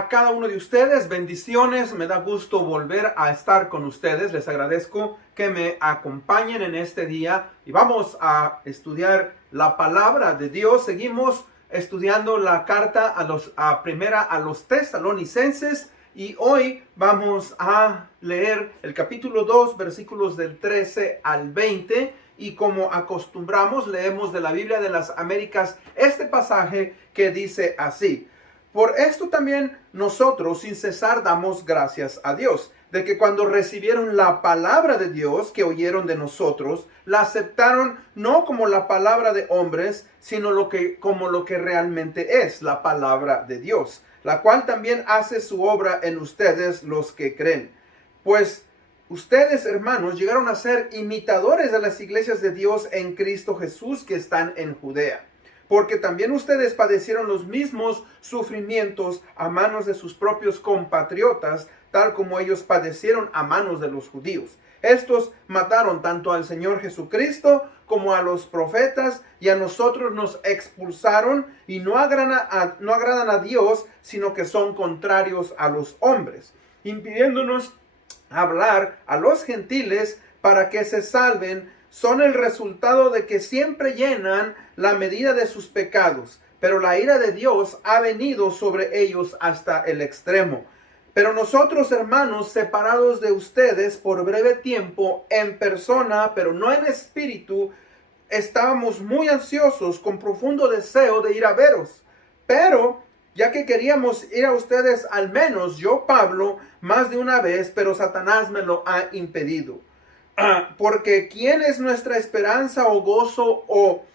a cada uno de ustedes, bendiciones, me da gusto volver a estar con ustedes, les agradezco que me acompañen en este día y vamos a estudiar la palabra de Dios. Seguimos estudiando la carta a los tesalonicenses y hoy vamos a leer el capítulo 2, versículos del 13 al 20 y como acostumbramos leemos de la Biblia de las Américas este pasaje que dice así: por esto también nosotros sin cesar damos gracias a Dios, de que cuando recibieron la palabra de Dios que oyeron de nosotros, la aceptaron no como la palabra de hombres, sino como lo que realmente es la palabra de Dios, la cual también hace su obra en ustedes los que creen. Pues ustedes, hermanos, llegaron a ser imitadores de las iglesias de Dios en Cristo Jesús que están en Judea, porque también ustedes padecieron los mismos sufrimientos a manos de sus propios compatriotas, tal como ellos padecieron a manos de los judíos. Estos mataron tanto al Señor Jesucristo como a los profetas, y a nosotros nos expulsaron y no agradan a Dios, sino que son contrarios a los hombres, impidiéndonos hablar a los gentiles para que se salven. Son el resultado de que siempre llenan la medida de sus pecados, pero la ira de Dios ha venido sobre ellos hasta el extremo. Pero nosotros, hermanos, separados de ustedes por breve tiempo en persona, pero no en espíritu, estábamos muy ansiosos con profundo deseo de ir a veros. Pero ya que queríamos ir a ustedes al menos, yo, Pablo, más de una vez, pero Satanás me lo ha impedido. Porque ¿quién es nuestra esperanza o gozo o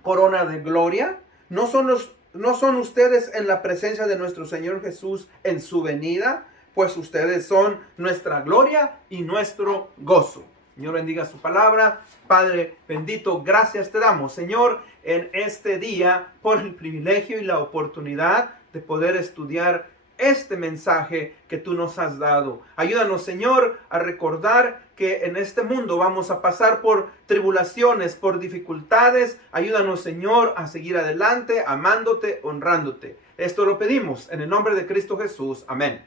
corona de gloria? ¿No son ustedes en la presencia de nuestro Señor Jesús en su venida? Pues ustedes son nuestra gloria y nuestro gozo. Señor, bendiga su palabra. Padre bendito, gracias te damos, Señor, en este día por el privilegio y la oportunidad de poder estudiar este mensaje que tú nos has dado. Ayúdanos, Señor, a recordar que en este mundo vamos a pasar por tribulaciones, por dificultades. Ayúdanos, Señor, a seguir adelante, amándote, honrándote. Esto lo pedimos en el nombre de Cristo Jesús. Amén.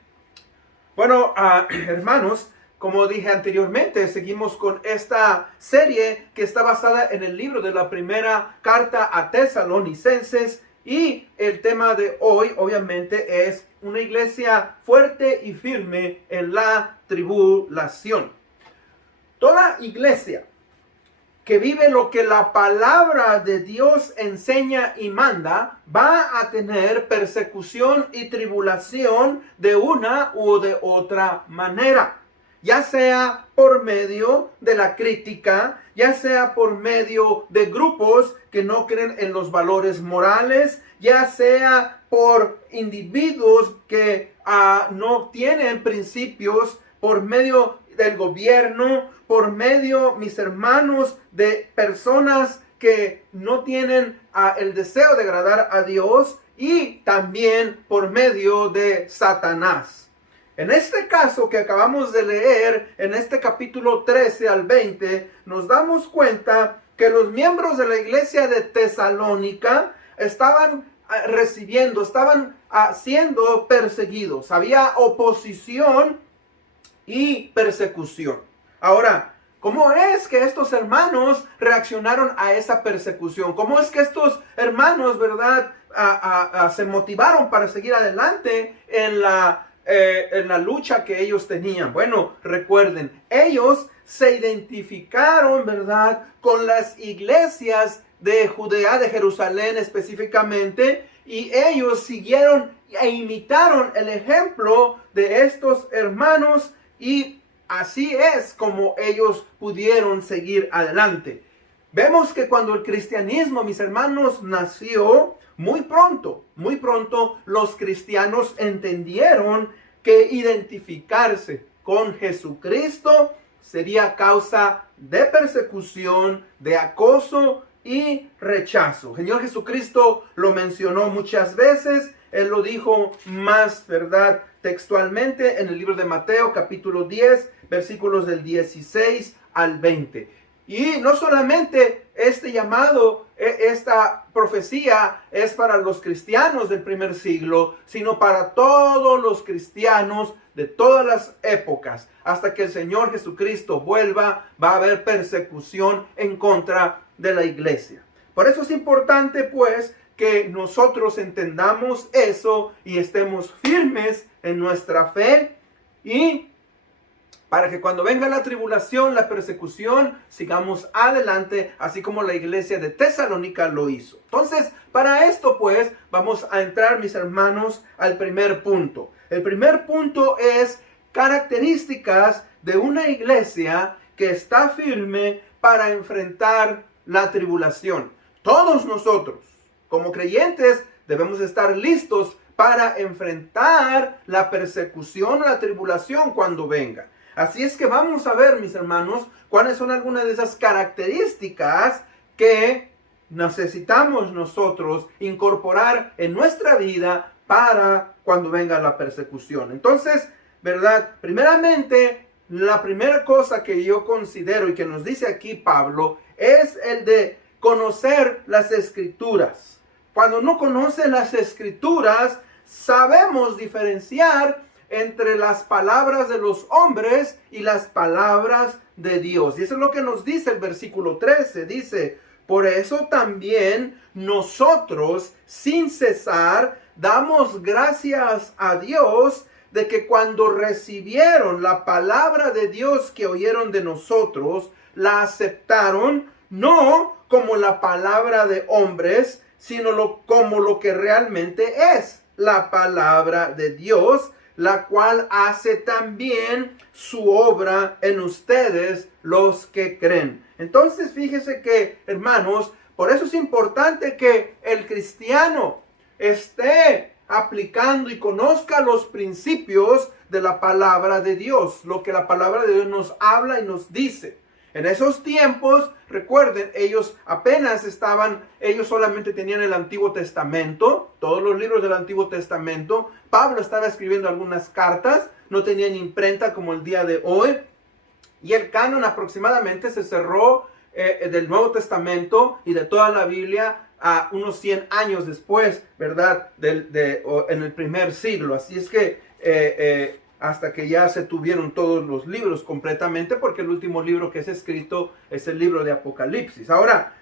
Bueno, hermanos, como dije anteriormente, seguimos con esta serie que está basada en el libro de la primera carta a Tesalonicenses. Y el tema de hoy, obviamente, es una iglesia fuerte y firme en la tribulación. Toda iglesia que vive lo que la palabra de Dios enseña y manda, va a tener persecución y tribulación de una u de otra manera. Ya sea por medio de la crítica, ya sea por medio de grupos que no creen en los valores morales, ya sea por individuos que no tienen principios, por medio del gobierno, por medio, mis hermanos, de personas que no tienen el deseo de agradar a Dios, y también por medio de Satanás. En este caso que acabamos de leer, en este capítulo 13 al 20, nos damos cuenta que los miembros de la iglesia de Tesalónica estaban siendo perseguidos. Había oposición y persecución. Ahora, ¿cómo es que estos hermanos reaccionaron a esa persecución? ¿Cómo es que estos hermanos, verdad, se motivaron para seguir adelante en la lucha que ellos tenían? Bueno, recuerden, ellos se identificaron, ¿verdad?, con las iglesias de Judea, de Jerusalén específicamente, y ellos siguieron e imitaron el ejemplo de estos hermanos, y así es como ellos pudieron seguir adelante. Vemos que cuando el cristianismo, mis hermanos, nació, muy pronto los cristianos entendieron que identificarse con Jesucristo sería causa de persecución, de acoso y rechazo. El Señor Jesucristo lo mencionó muchas veces. Él lo dijo más, ¿verdad?, textualmente en el libro de Mateo, capítulo 10, versículos del 16 al 20. Y no solamente este llamado, esta profecía es para los cristianos del primer siglo, sino para todos los cristianos de todas las épocas. Hasta que el Señor Jesucristo vuelva, va a haber persecución en contra de la iglesia. Por eso es importante, pues, que nosotros entendamos eso y estemos firmes en nuestra fe, y para que cuando venga la tribulación, la persecución, sigamos adelante, así como la iglesia de Tesalónica lo hizo. Entonces, para esto pues, vamos a entrar, mis hermanos, al primer punto. El primer punto es características de una iglesia que está firme para enfrentar la tribulación. Todos nosotros, como creyentes, debemos estar listos para enfrentar la persecución o la tribulación cuando venga. Así es que vamos a ver, mis hermanos, cuáles son algunas de esas características que necesitamos nosotros incorporar en nuestra vida para cuando venga la persecución. Entonces, ¿verdad? Primeramente, la primera cosa que yo considero y que nos dice aquí Pablo es el de conocer las Escrituras. Cuando no conoce las Escrituras, sabemos diferenciar entre las palabras de los hombres y las palabras de Dios. Y eso es lo que nos dice el versículo 13. Dice: por eso también nosotros, sin cesar, damos gracias a Dios de que cuando recibieron la palabra de Dios que oyeron de nosotros, la aceptaron no como la palabra de hombres, sino como lo que realmente es la palabra de Dios, la cual hace también su obra en ustedes los que creen. Entonces, fíjese que, hermanos, por eso es importante que el cristiano esté aplicando y conozca los principios de la palabra de Dios, lo que la palabra de Dios nos habla y nos dice. En esos tiempos, recuerden, ellos solamente tenían el Antiguo Testamento, todos los libros del Antiguo Testamento. Pablo estaba escribiendo algunas cartas, no tenían imprenta como el día de hoy. Y el canon aproximadamente se cerró del Nuevo Testamento y de toda la Biblia a unos 100 años después, ¿verdad? En el primer siglo. Así es que hasta que ya se tuvieron todos los libros completamente, porque el último libro que es escrito es el libro de Apocalipsis. Ahora,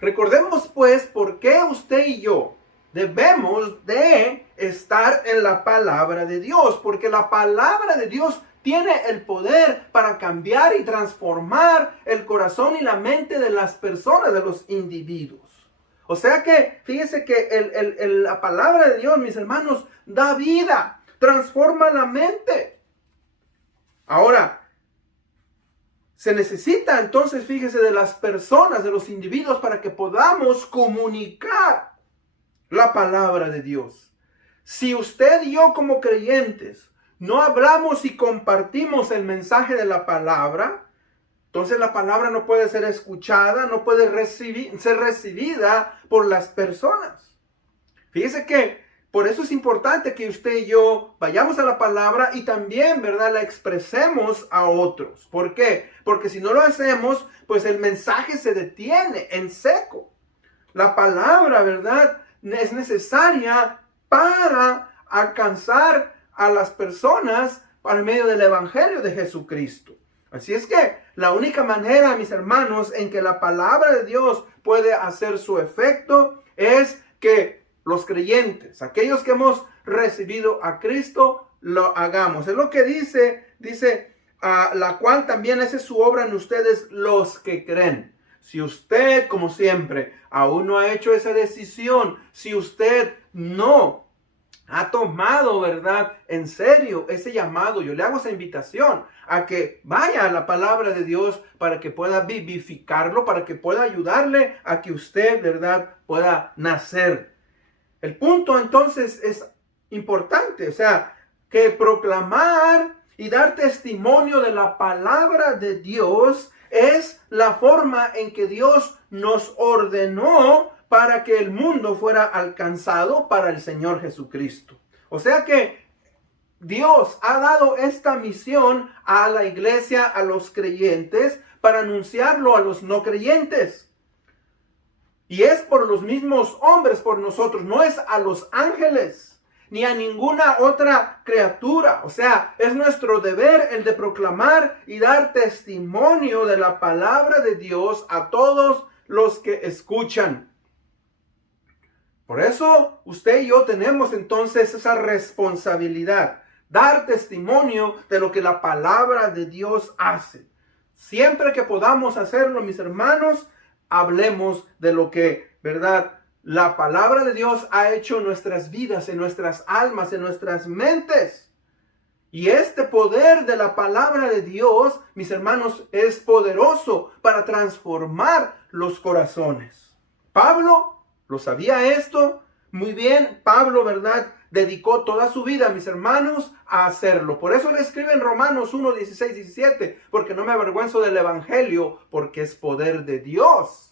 recordemos pues por qué usted y yo debemos de estar en la palabra de Dios, porque la palabra de Dios tiene el poder para cambiar y transformar el corazón y la mente de las personas, de los individuos. O sea que, fíjese que la palabra de Dios, mis hermanos, da vida, transforma la mente. Ahora, se necesita entonces, fíjese, de las personas, de los individuos, para que podamos comunicar la palabra de Dios. Si usted y yo como creyentes no hablamos y compartimos el mensaje de la palabra, entonces la palabra no puede ser escuchada, no puede ser recibida por las personas. Fíjese que por eso es importante que usted y yo vayamos a la palabra y también, ¿verdad?, la expresemos a otros. ¿Por qué? Porque si no lo hacemos, pues el mensaje se detiene en seco. La palabra, ¿verdad?, es necesaria para alcanzar a las personas por medio del Evangelio de Jesucristo. Así es que la única manera, mis hermanos, en que la palabra de Dios puede hacer su efecto es que los creyentes, aquellos que hemos recibido a Cristo, lo hagamos. Es lo que dice, la cual también hace su obra en ustedes los que creen. Si usted, como siempre, aún no ha hecho esa decisión, si usted no ha tomado, ¿verdad?, en serio ese llamado, yo le hago esa invitación a que vaya a la palabra de Dios para que pueda vivificarlo, para que pueda ayudarle a que usted, ¿verdad?, pueda nacer. El punto entonces es importante, o sea, que proclamar y dar testimonio de la palabra de Dios es la forma en que Dios nos ordenó para que el mundo fuera alcanzado para el Señor Jesucristo. O sea que Dios ha dado esta misión a la iglesia, a los creyentes, para anunciarlo a los no creyentes. Y es por los mismos hombres, por nosotros, no es a los ángeles, ni a ninguna otra criatura. O sea, es nuestro deber el de proclamar y dar testimonio de la palabra de Dios a todos los que escuchan. Por eso usted y yo tenemos entonces esa responsabilidad, dar testimonio de lo que la palabra de Dios hace. Siempre que podamos hacerlo, mis hermanos, hablemos de lo que, ¿verdad?, la palabra de Dios ha hecho en nuestras vidas, en nuestras almas, en nuestras mentes. Y este poder de la palabra de Dios, mis hermanos, es poderoso para transformar los corazones. Pablo lo sabía esto muy bien. Pablo, ¿verdad?, dedicó toda su vida, mis hermanos, a hacerlo. Por eso le escribe en Romanos 1, 16, 17, porque no me avergüenzo del evangelio, porque es poder de Dios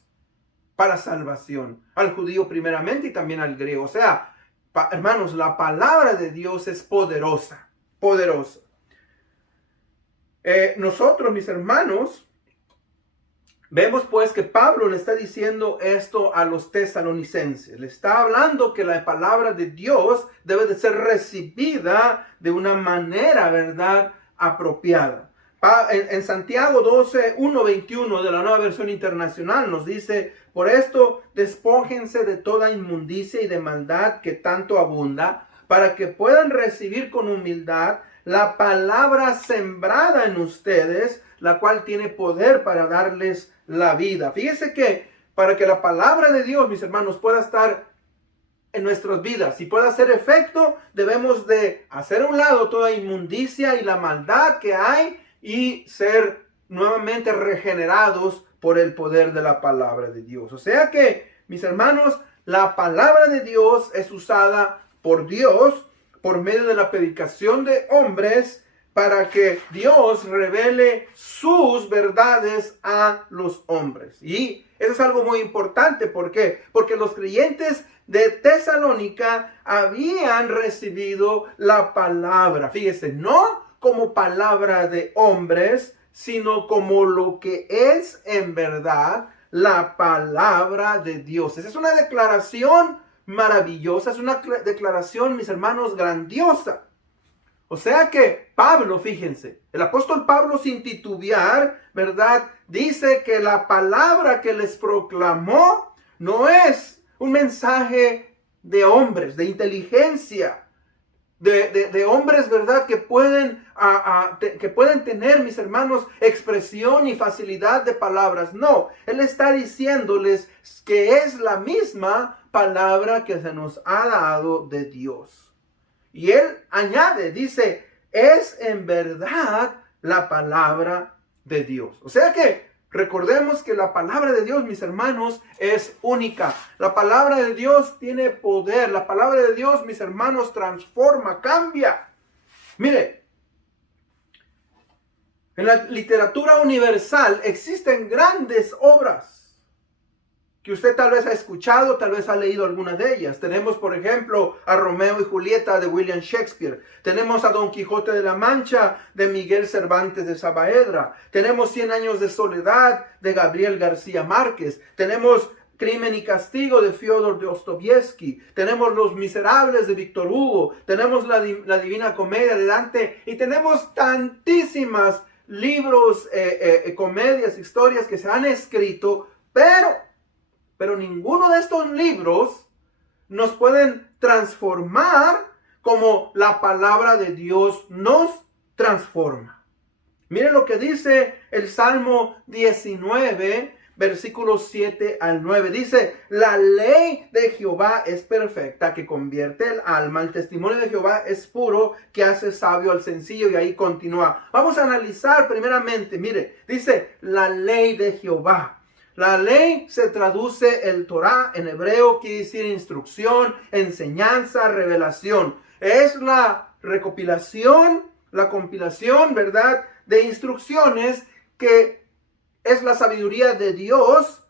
para salvación, al judío primeramente y también al griego. O sea, hermanos, la palabra de Dios es poderosa, poderosa. Nosotros, mis hermanos, vemos pues que Pablo le está diciendo esto a los tesalonicenses. Le está hablando que la palabra de Dios debe de ser recibida de una manera, ¿verdad?, apropiada. En Santiago 12, 1, 21 de la Nueva Versión Internacional nos dice: por esto despójense de toda inmundicia y de maldad que tanto abunda, para que puedan recibir con humildad la palabra sembrada en ustedes, la cual tiene poder para darles la vida. Fíjese que para que la palabra de Dios, mis hermanos, pueda estar en nuestras vidas y pueda hacer efecto, debemos de hacer a un lado toda inmundicia y la maldad que hay y ser nuevamente regenerados por el poder de la palabra de Dios. O sea que, mis hermanos, la palabra de Dios es usada por Dios por medio de la predicación de hombres para que Dios revele sus verdades a los hombres. Y eso es algo muy importante. ¿Por qué? Porque los creyentes de Tesalónica habían recibido la palabra. Fíjese, no como palabra de hombres, sino como lo que es en verdad la palabra de Dios. Esa es una declaración maravillosa, es una declaración, mis hermanos, grandiosa. O sea que Pablo, fíjense, el apóstol Pablo, sin titubear, ¿verdad?, dice que la palabra que les proclamó no es un mensaje de hombres, de inteligencia, de hombres, ¿verdad?, que pueden tener, mis hermanos, expresión y facilidad de palabras. No, él está diciéndoles que es la misma palabra que se nos ha dado de Dios. Y él añade, dice, es en verdad la palabra de Dios. O sea que recordemos que la palabra de Dios, mis hermanos, es única. La palabra de Dios tiene poder. La palabra de Dios, mis hermanos, transforma, cambia. Mire, en la literatura universal existen grandes obras que usted tal vez ha escuchado, tal vez ha leído algunas de ellas. Tenemos, por ejemplo, a Romeo y Julieta de William Shakespeare. Tenemos a Don Quijote de la Mancha de Miguel Cervantes de Saavedra. Tenemos 100 años de soledad de Gabriel García Márquez. Tenemos Crimen y Castigo de Fyodor Dostoyevsky. Tenemos Los Miserables de Víctor Hugo. Tenemos la Divina Comedia de Dante. Y tenemos tantísimas libros, comedias, historias que se han escrito, pero ninguno de estos libros nos pueden transformar como la palabra de Dios nos transforma. Miren lo que dice el Salmo 19, versículos 7 al 9. Dice: la ley de Jehová es perfecta, que convierte el alma. El testimonio de Jehová es puro, que hace sabio al sencillo. Y ahí continúa. Vamos a analizar primeramente, mire, dice la ley de Jehová. La ley se traduce el Torah en hebreo, quiere decir instrucción, enseñanza, revelación. Es la recopilación, la compilación, ¿verdad?, de instrucciones que es la sabiduría de Dios,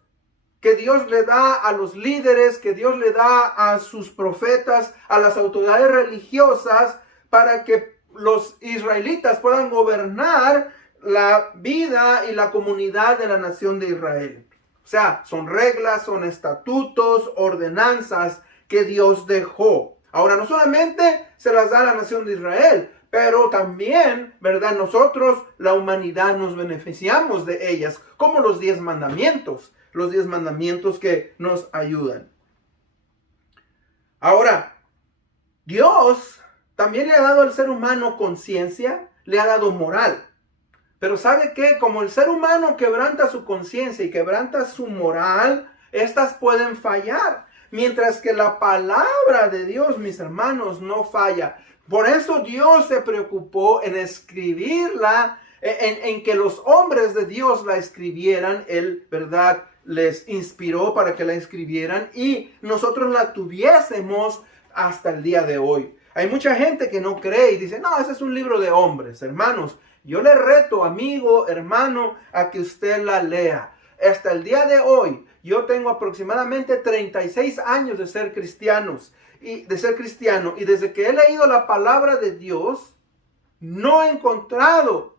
que Dios le da a los líderes, que Dios le da a sus profetas, a las autoridades religiosas, para que los israelitas puedan gobernar la vida y la comunidad de la nación de Israel. O sea, son reglas, son estatutos, ordenanzas que Dios dejó. Ahora, no solamente se las da a la nación de Israel, pero también, ¿verdad? Nosotros, la humanidad, nos beneficiamos de ellas, como los 10 mandamientos que nos ayudan. Ahora, Dios también le ha dado al ser humano conciencia, le ha dado moral. Pero ¿sabe qué? Como el ser humano quebranta su conciencia y quebranta su moral, estas pueden fallar. Mientras que la palabra de Dios, mis hermanos, no falla. Por eso Dios se preocupó en escribirla, en que los hombres de Dios la escribieran. Él, ¿verdad?, les inspiró para que la escribieran y nosotros la tuviésemos hasta el día de hoy. Hay mucha gente que no cree y dice, no, ese es un libro de hombres. Hermanos, yo le reto, amigo, hermano, a que usted la lea. Hasta el día de hoy, yo tengo aproximadamente 36 años de ser cristiano. Y desde que he leído la palabra de Dios, no he encontrado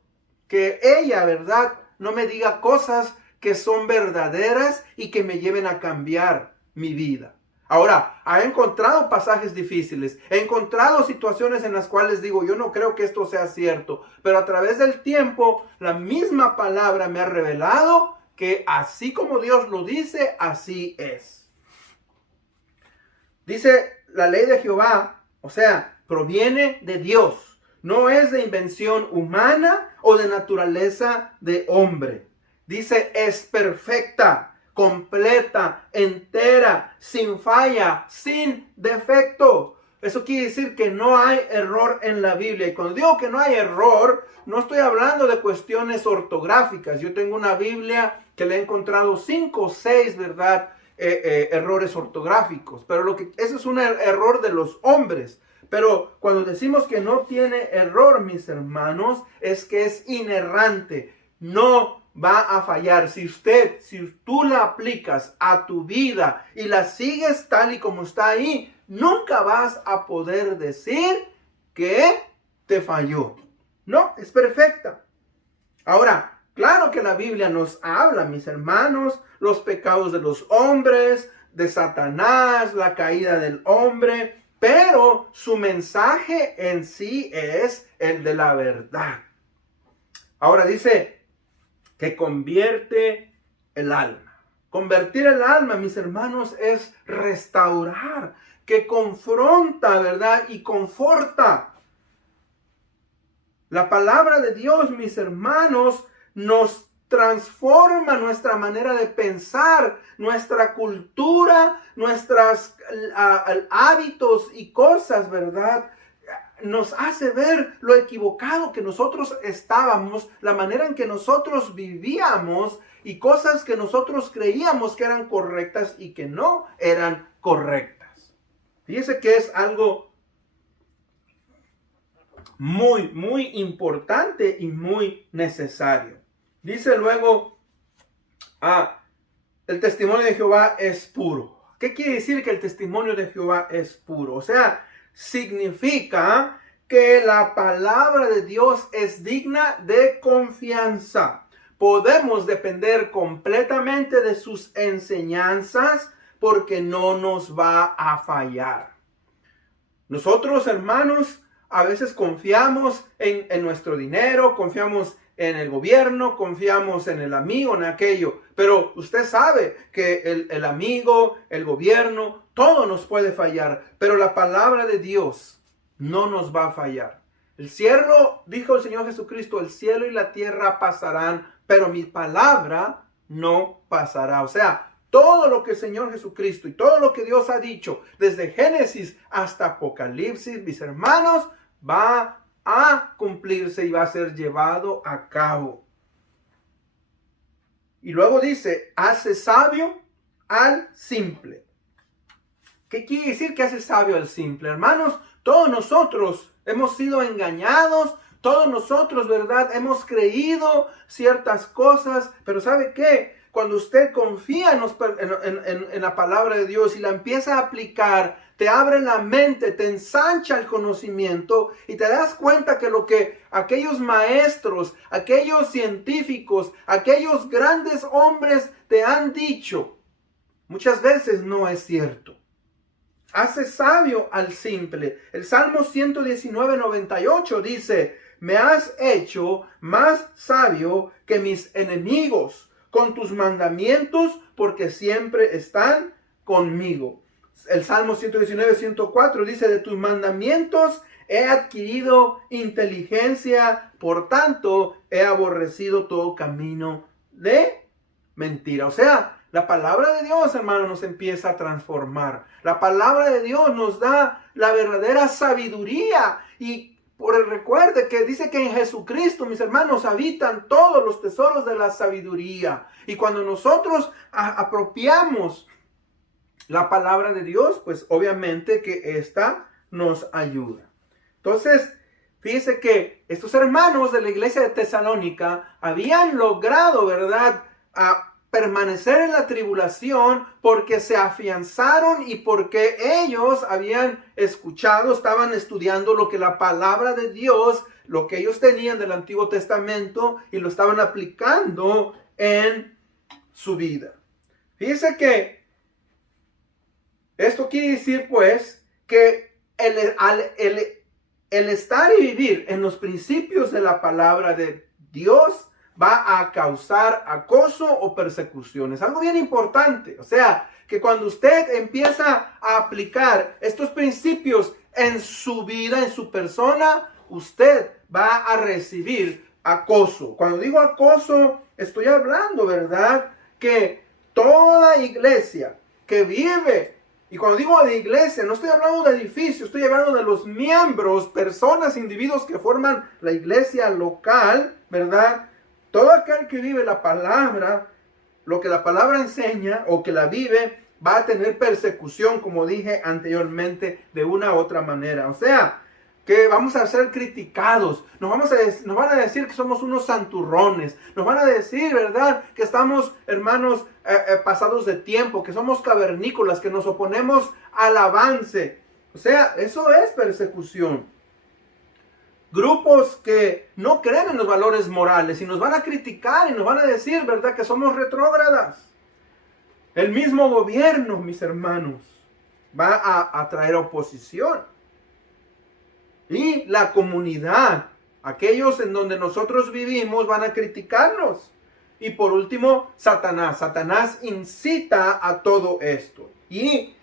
que ella, ¿verdad?, no me diga cosas que son verdaderas y que me lleven a cambiar mi vida. Ahora, he encontrado pasajes difíciles, he encontrado situaciones en las cuales digo, yo no creo que esto sea cierto, pero a través del tiempo, la misma palabra me ha revelado que así como Dios lo dice, así es. Dice la ley de Jehová, o sea, proviene de Dios, no es de invención humana o de naturaleza de hombre. Dice, es perfecta, completa, entera, sin falla, sin defecto. Eso quiere decir que no hay error en la Biblia. Y cuando digo que no hay error, no estoy hablando de cuestiones ortográficas. Yo tengo una Biblia que le he encontrado 5 o 6, ¿verdad?, errores ortográficos. Pero ese es un error de los hombres. Pero cuando decimos que no tiene error, mis hermanos, es que es inerrante. No va a fallar. Si tú la aplicas a tu vida y la sigues tal y como está ahí, nunca vas a poder decir que te falló. No, es perfecta. Ahora, claro que la Biblia nos habla, mis hermanos, los pecados de los hombres, de Satanás, la caída del hombre, pero su mensaje en sí es el de la verdad. Ahora dice que convierte el alma. Convertir el alma, mis hermanos, es restaurar, que confronta, ¿verdad?, y conforta. La palabra de Dios, mis hermanos, nos transforma nuestra manera de pensar, nuestra cultura, nuestros hábitos y cosas, ¿verdad? Nos hace ver lo equivocado que nosotros estábamos, la manera en que nosotros vivíamos y cosas que nosotros creíamos que eran correctas y que no eran correctas. Fíjese que es algo muy, muy importante y muy necesario. Dice luego, el testimonio de Jehová es puro. ¿Qué quiere decir que el testimonio de Jehová es puro? O sea, significa que la palabra de Dios es digna de confianza. Podemos depender completamente de sus enseñanzas porque no nos va a fallar. Nosotros, hermanos, a veces confiamos en nuestro dinero, confiamos en el gobierno, confiamos en el amigo, en aquello. Pero usted sabe que el amigo, el gobierno, todo nos puede fallar. Pero la palabra de Dios no nos va a fallar. El cielo, dijo el Señor Jesucristo, el cielo y la tierra pasarán, pero mi palabra no pasará. O sea, todo lo que el Señor Jesucristo y todo lo que Dios ha dicho, desde Génesis hasta Apocalipsis, mis hermanos, va a cumplirse y va a ser llevado a cabo. Y luego dice, hace sabio al simple. ¿Qué quiere decir que hace sabio al simple? Hermanos, todos nosotros hemos sido engañados, todos nosotros, ¿verdad?, hemos creído ciertas cosas, pero ¿sabe qué? cuando usted confía en la palabra de Dios y la empieza a aplicar, te abre la mente, te ensancha el conocimiento y te das cuenta que lo que aquellos maestros, aquellos científicos, aquellos grandes hombres te han dicho, muchas veces no es cierto. Hace sabio al simple. El Salmo 119:98 dice: me has hecho más sabio que mis enemigos con tus mandamientos, porque siempre están conmigo. El Salmo 119:104 dice: de tus mandamientos he adquirido inteligencia, por tanto he aborrecido todo camino de mentira. O sea, la palabra de Dios, hermano, nos empieza a transformar. La palabra de Dios nos da la verdadera sabiduría. Y recuerde que dice que en Jesucristo, mis hermanos, habitan todos los tesoros de la sabiduría. Y cuando nosotros apropiamos la palabra de Dios, pues obviamente que esta nos ayuda. Entonces, fíjese que estos hermanos de la iglesia de Tesalónica habían logrado, ¿verdad?, permanecer en la tribulación porque se afianzaron y porque ellos habían escuchado, estaban estudiando lo que la palabra de Dios, lo que ellos tenían del Antiguo Testamento, y lo estaban aplicando en su vida. Fíjese que esto quiere decir pues que el estar y vivir en los principios de la palabra de Dios va a causar acoso o persecuciones. Algo bien importante. O sea, que cuando usted empieza a aplicar estos principios en su vida, en su persona, usted va a recibir acoso. Cuando digo acoso, estoy hablando, ¿verdad?, que toda iglesia que vive, y cuando digo de iglesia, no estoy hablando de edificios, estoy hablando de los miembros, personas, individuos que forman la iglesia local, ¿verdad? Todo aquel que vive la palabra, lo que la palabra enseña o que la vive, va a tener persecución, como dije anteriormente, de una u otra manera. O sea, que vamos a ser criticados, nos van a decir que somos unos santurrones, nos van a decir, ¿verdad?, que estamos, hermanos, pasados de tiempo, que somos cavernícolas, que nos oponemos al avance. O sea, eso es persecución. Grupos que no creen en los valores morales y nos van a criticar y nos van a decir, ¿verdad?, que somos retrógradas. El mismo gobierno, mis hermanos, va a traer oposición. Y la comunidad, aquellos en donde nosotros vivimos, van a criticarnos. Y por último, Satanás. Satanás incita a todo esto. Y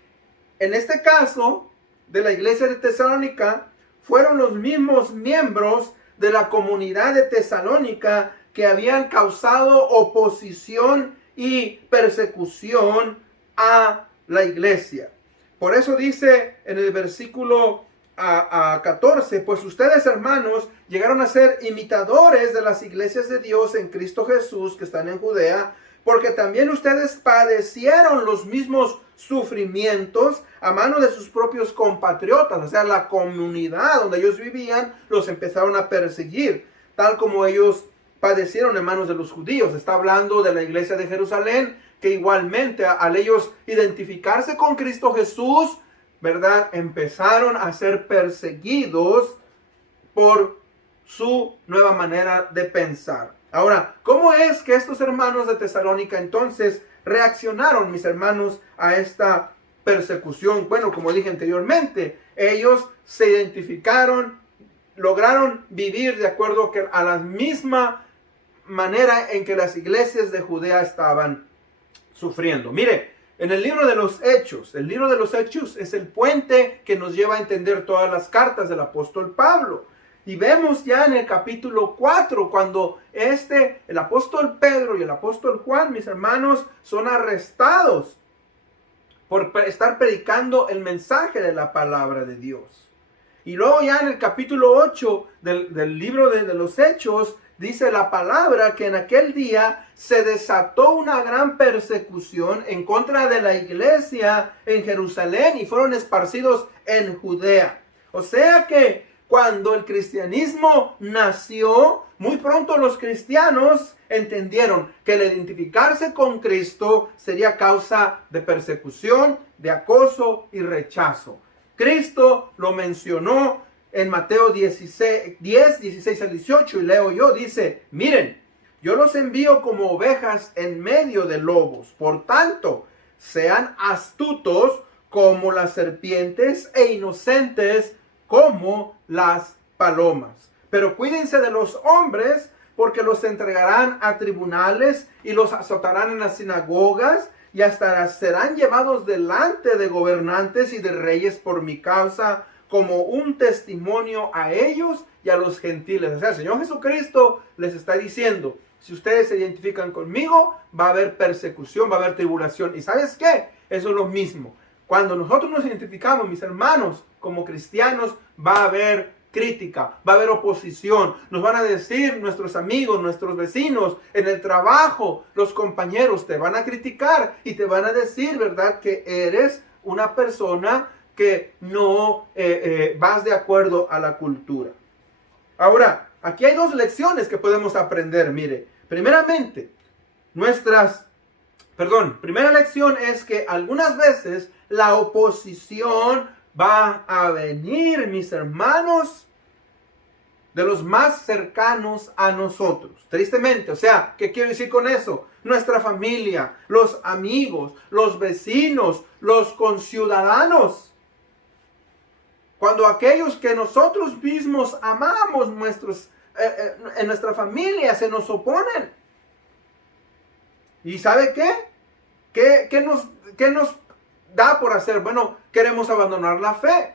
en este caso de la iglesia de Tesalónica, fueron los mismos miembros de la comunidad de Tesalónica que habían causado oposición y persecución a la iglesia. Por eso dice en el versículo 14, pues ustedes, hermanos, llegaron a ser imitadores de las iglesias de Dios en Cristo Jesús que están en Judea, porque también ustedes padecieron los mismos sufrimientos a mano de sus propios compatriotas. O sea, la comunidad donde ellos vivían los empezaron a perseguir, tal como ellos padecieron en manos de los judíos. Está hablando de la iglesia de Jerusalén, que igualmente al ellos identificarse con Cristo Jesús, ¿verdad?, empezaron a ser perseguidos por su nueva manera de pensar. Ahora, ¿cómo es que estos hermanos de Tesalónica entonces reaccionaron, mis hermanos, a esta persecución? Bueno, como dije anteriormente, ellos se identificaron, lograron vivir de acuerdo a la misma manera en que las iglesias de Judea estaban sufriendo. Mire, en el libro de los Hechos es el puente que nos lleva a entender todas las cartas del apóstol Pablo. Y vemos ya en el capítulo 4, cuando el apóstol Pedro y el apóstol Juan, mis hermanos, son arrestados por estar predicando el mensaje de la palabra de Dios. Y luego ya en el capítulo 8 del libro de los Hechos, dice la palabra que en aquel día se desató una gran persecución en contra de la iglesia en Jerusalén y fueron esparcidos en Judea. O sea que Cuando el cristianismo nació, muy pronto los cristianos entendieron que el identificarse con Cristo sería causa de persecución, de acoso y rechazo. Cristo lo mencionó en Mateo 10, 16 al 18, y leo yo, dice: miren, yo los envío como ovejas en medio de lobos. Por tanto, sean astutos como las serpientes e inocentes como las palomas. Pero cuídense de los hombres, porque los entregarán a tribunales y los azotarán en las sinagogas, y hasta serán llevados delante de gobernantes y de reyes por mi causa, como un testimonio a ellos y a los gentiles. O sea, el Señor Jesucristo les está diciendo: si ustedes se identifican conmigo, va a haber persecución, va a haber tribulación. ¿Y sabes qué? Eso es lo mismo. Cuando nosotros nos identificamos, mis hermanos, como cristianos, va a haber crítica, va a haber oposición. Nos van a decir nuestros amigos, nuestros vecinos, en el trabajo, los compañeros te van a criticar y te van a decir, ¿verdad?, que eres una persona que no vas de acuerdo a la cultura. Ahora, aquí hay dos lecciones que podemos aprender. Mire, primeramente, primera lección es que algunas veces la oposición va a venir, mis hermanos, de los más cercanos a nosotros. Tristemente, o sea, ¿qué quiero decir con eso? Nuestra familia, los amigos, los vecinos, los conciudadanos. Cuando aquellos que nosotros mismos amamos, en nuestra familia, se nos oponen. ¿Y sabe qué? ¿Qué nos da por hacer? Bueno, queremos abandonar la fe.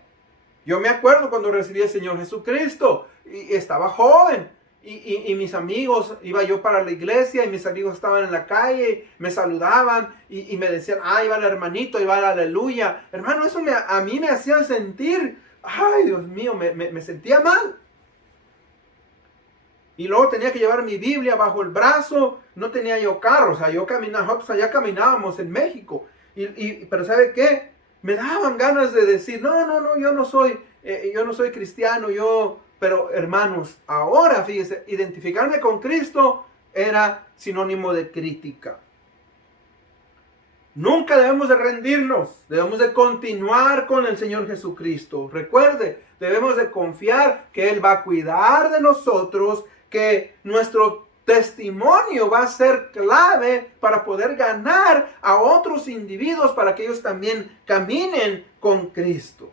Yo me acuerdo cuando recibí al Señor Jesucristo y estaba joven. Y mis amigos, iba yo para la iglesia y mis amigos estaban en la calle, me saludaban y me decían: ¡ay, va el hermanito, y va el aleluya! Hermano, eso a mí me hacía sentir, ¡ay, Dios mío! Me sentía mal. Y luego tenía que llevar mi Biblia bajo el brazo. No tenía yo carro, o sea, nosotros allá caminábamos en México. Pero ¿sabe qué? Me daban ganas de decir: no, yo no soy cristiano, Pero hermanos, ahora fíjese, identificarme con Cristo era sinónimo de crítica. Nunca debemos de rendirnos, debemos de continuar con el Señor Jesucristo. Recuerde, debemos de confiar que Él va a cuidar de nosotros, que nuestro testimonio va a ser clave para poder ganar a otros individuos para que ellos también caminen con Cristo.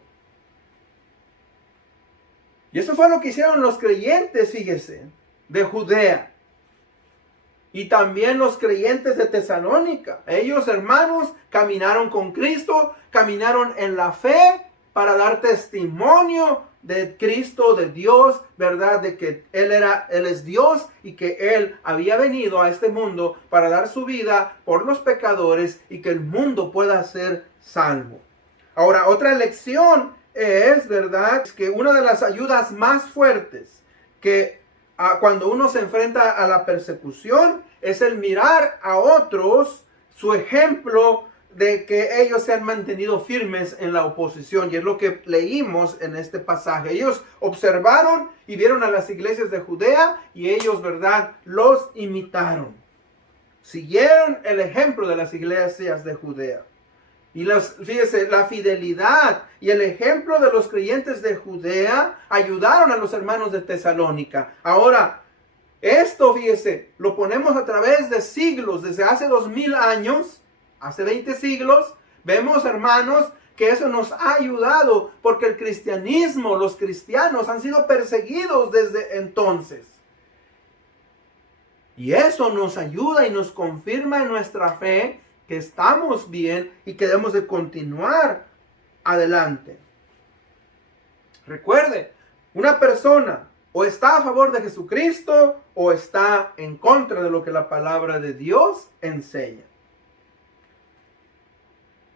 Y eso fue lo que hicieron los creyentes, fíjese, de Judea. Y también los creyentes de Tesalónica. Ellos, hermanos, caminaron con Cristo, caminaron en la fe para dar testimonio de Cristo, de Dios, ¿verdad? De que Él es Dios y que Él había venido a este mundo para dar su vida por los pecadores y que el mundo pueda ser salvo. Ahora, otra lección es, ¿verdad?, que una de las ayudas más fuertes que cuando uno se enfrenta a la persecución es el mirar a otros, su ejemplo de que ellos se han mantenido firmes en la oposición. Y es lo que leímos en este pasaje. Ellos observaron y vieron a las iglesias de Judea y ellos, ¿verdad?, los imitaron. Siguieron el ejemplo de las iglesias de Judea. Y fíjese, la fidelidad y el ejemplo de los creyentes de Judea ayudaron a los hermanos de Tesalónica. Ahora, esto, fíjese, lo ponemos a través de siglos, desde hace 2000 años, hace 20 siglos, vemos, hermanos, que eso nos ha ayudado porque el cristianismo, los cristianos han sido perseguidos desde entonces. Y eso nos ayuda y nos confirma en nuestra fe que estamos bien y que debemos de continuar adelante. Recuerde, una persona o está a favor de Jesucristo o está en contra de lo que la palabra de Dios enseña.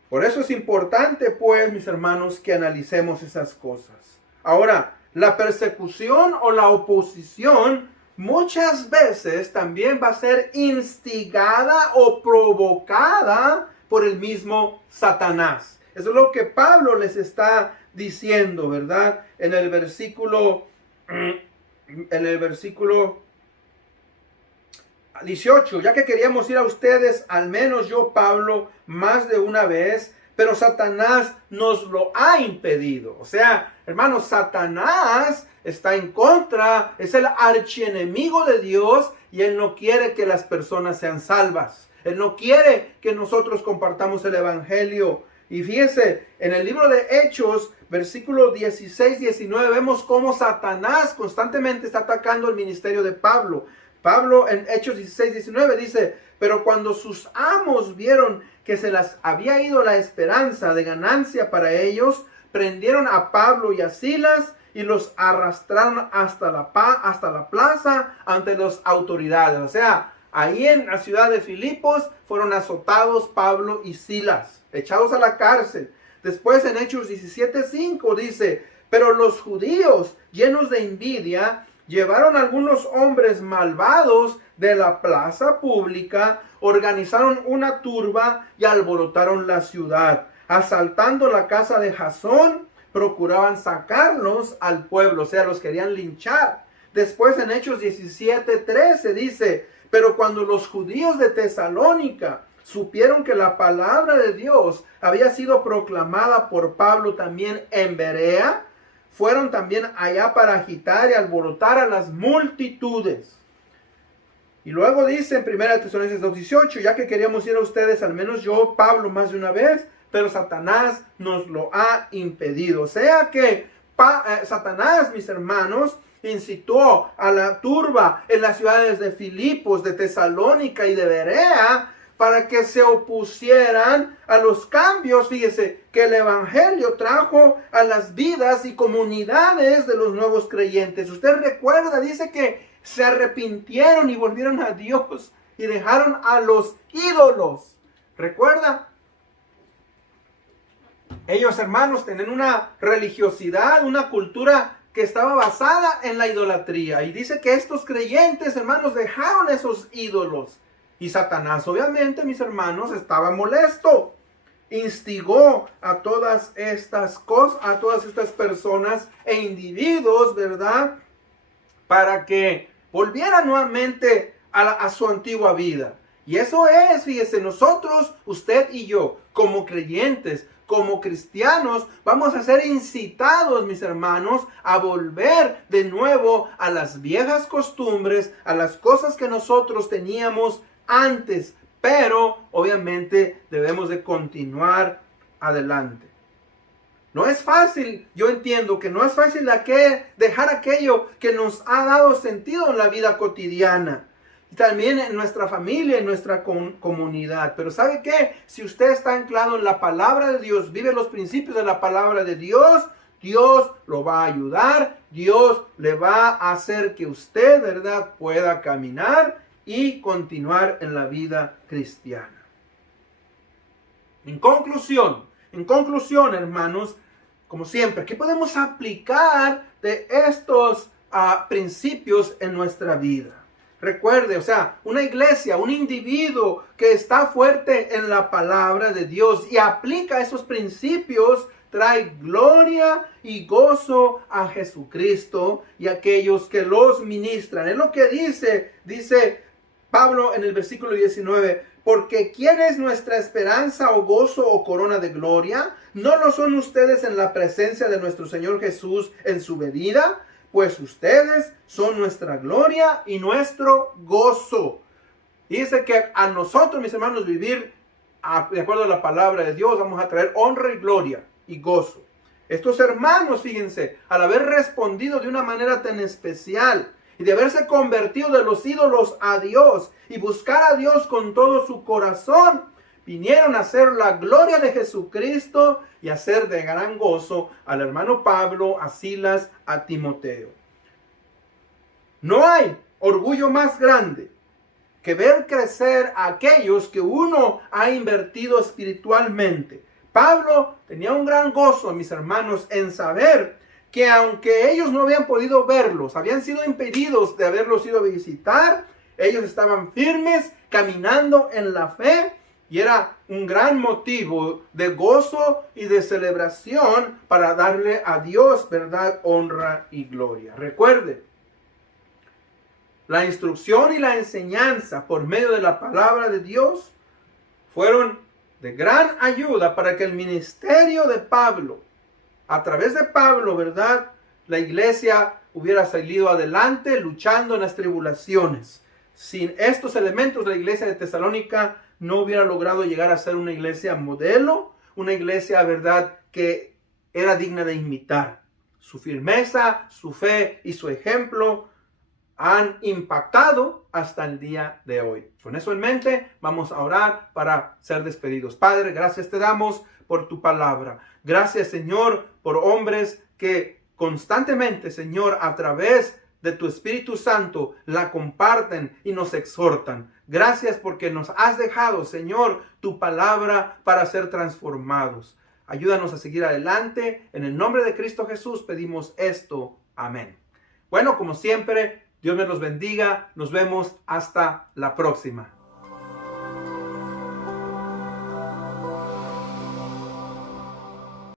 Por eso es importante, pues, mis hermanos, que analicemos esas cosas. Ahora, la persecución o la oposición muchas veces también va a ser instigada o provocada por el mismo Satanás. Eso es lo que Pablo les está diciendo, ¿verdad? En el versículo 18, ya que queríamos ir a ustedes, al menos yo, Pablo, más de una vez, pero Satanás nos lo ha impedido. O sea, hermanos, Satanás está en contra, es el archienemigo de Dios y él no quiere que las personas sean salvas. Él no quiere que nosotros compartamos el evangelio. Y fíjese, en el libro de Hechos, versículo 16-19, vemos cómo Satanás constantemente está atacando el ministerio de Pablo. Pablo en Hechos 16-19 dice, pero cuando sus amos vieron que se les había ido la esperanza de ganancia para ellos, prendieron a Pablo y a Silas y los arrastraron hasta la plaza ante las autoridades. O sea, ahí en la ciudad de Filipos fueron azotados Pablo y Silas, echados a la cárcel. Después en Hechos 17:5 dice, pero los judíos llenos de envidia llevaron a algunos hombres malvados de la plaza pública, organizaron una turba y alborotaron la ciudad. Asaltando la casa de Jasón, procuraban sacarlos al pueblo, o sea, los querían linchar. Después en Hechos 17:13 dice, pero cuando los judíos de Tesalónica supieron que la palabra de Dios había sido proclamada por Pablo también en Berea, fueron también allá para agitar y alborotar a las multitudes. Y luego dice en 1 Tesalonicenses 2:18, ya que queríamos ir a ustedes, al menos yo, Pablo, más de una vez, pero Satanás nos lo ha impedido. O sea que Satanás, mis hermanos, incitó a la turba en las ciudades de Filipos, de Tesalónica y de Berea para que se opusieran a los cambios, fíjese, que el evangelio trajo a las vidas y comunidades de los nuevos creyentes. Usted recuerda, dice que se arrepintieron y volvieron a Dios y dejaron a los ídolos. ¿Recuerda? Ellos, hermanos, tenían una religiosidad, una cultura que estaba basada en la idolatría. Y dice que estos creyentes, hermanos, dejaron esos ídolos. Y Satanás, obviamente, mis hermanos, estaba molesto. Instigó a todas estas cosas, a todas estas personas e individuos, ¿verdad? Para que volvieran nuevamente a su antigua vida. Y eso es, fíjese, nosotros, usted y yo, como creyentes, como cristianos, vamos a ser incitados, mis hermanos, a volver de nuevo a las viejas costumbres, a las cosas que nosotros teníamos antes, pero obviamente debemos de continuar adelante. No es fácil, yo entiendo que no es fácil dejar aquello que nos ha dado sentido en la vida cotidiana. Y también en nuestra familia, en nuestra comunidad. Pero ¿sabe qué? Si usted está anclado en la palabra de Dios, vive los principios de la palabra de Dios, Dios lo va a ayudar, Dios le va a hacer que usted, ¿verdad?, pueda caminar y continuar en la vida cristiana. En conclusión, hermanos, como siempre, ¿qué podemos aplicar de estos principios en nuestra vida? Recuerde, o sea, una iglesia, un individuo que está fuerte en la palabra de Dios y aplica esos principios, trae gloria y gozo a Jesucristo y a aquellos que los ministran. Es lo que dice Pablo en el versículo 19, porque ¿quién es nuestra esperanza o gozo o corona de gloria? ¿No lo son ustedes en la presencia de nuestro Señor Jesús en su venida? Pues ustedes son nuestra gloria y nuestro gozo. Dice que a nosotros, mis hermanos, vivir de acuerdo a la palabra de Dios, vamos a traer honra y gloria y gozo. Estos hermanos, fíjense, al haber respondido de una manera tan especial y de haberse convertido de los ídolos a Dios y buscar a Dios con todo su corazón, vinieron a hacer la gloria de Jesucristo y a hacer de gran gozo al hermano Pablo, a Silas, a Timoteo. No hay orgullo más grande que ver crecer a aquellos que uno ha invertido espiritualmente. Pablo tenía un gran gozo, mis hermanos, en saber que aunque ellos no habían podido verlos, habían sido impedidos de haberlos ido a visitar, ellos estaban firmes, caminando en la fe, Y era un gran motivo de gozo y de celebración para darle a Dios, ¿verdad?, honra y gloria. Recuerde, la instrucción y la enseñanza por medio de la palabra de Dios fueron de gran ayuda para que el ministerio de Pablo, a través de Pablo, ¿verdad?, la iglesia hubiera salido adelante luchando en las tribulaciones. Sin estos elementos, la iglesia de Tesalónica no hubiera logrado llegar a ser una iglesia modelo, una iglesia, ¿verdad?, que era digna de imitar. Su firmeza, su fe y su ejemplo han impactado hasta el día de hoy. Con eso en mente, vamos a orar para ser despedidos. Padre, gracias te damos por tu palabra. Gracias, Señor, por hombres que constantemente, Señor, a través de tu Espíritu Santo, la comparten y nos exhortan. Gracias porque nos has dejado, Señor, tu palabra para ser transformados. Ayúdanos a seguir adelante. En el nombre de Cristo Jesús pedimos esto. Amén. Bueno, como siempre, Dios me los bendiga. Nos vemos hasta la próxima.